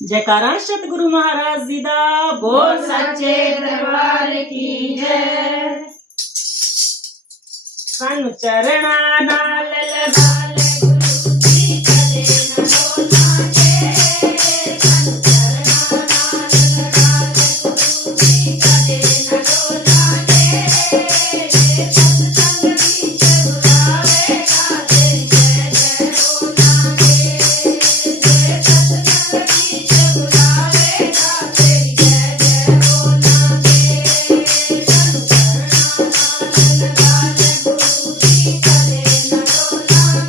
जयकारा सतगुरु महाराज जी दा बोल सच्चे दरबार की जय। सानू चरणा नाल लगा ले गुरु जी कदे न डोलांगे। सानू चरणा नाल लगा ले गुरु जी कदे न डोलांगे। जे सत्संग विच बुलावेगा तेरी जय जय बोलांगे। जे सत्संग विच बुलावेगा तेरी जय जय बोलांगे। सानू चरणा नाल लगा ले गुरु जी कदे न डोलांगे।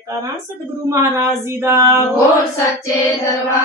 ਜੈਕਾਰਾਂ ਸਤਿਗੁਰੂ ਮਹਾਰਾਜ ਜੀ ਦਾ ਬੋਲ ਸੱਚੇ ਦਰਬਾਰ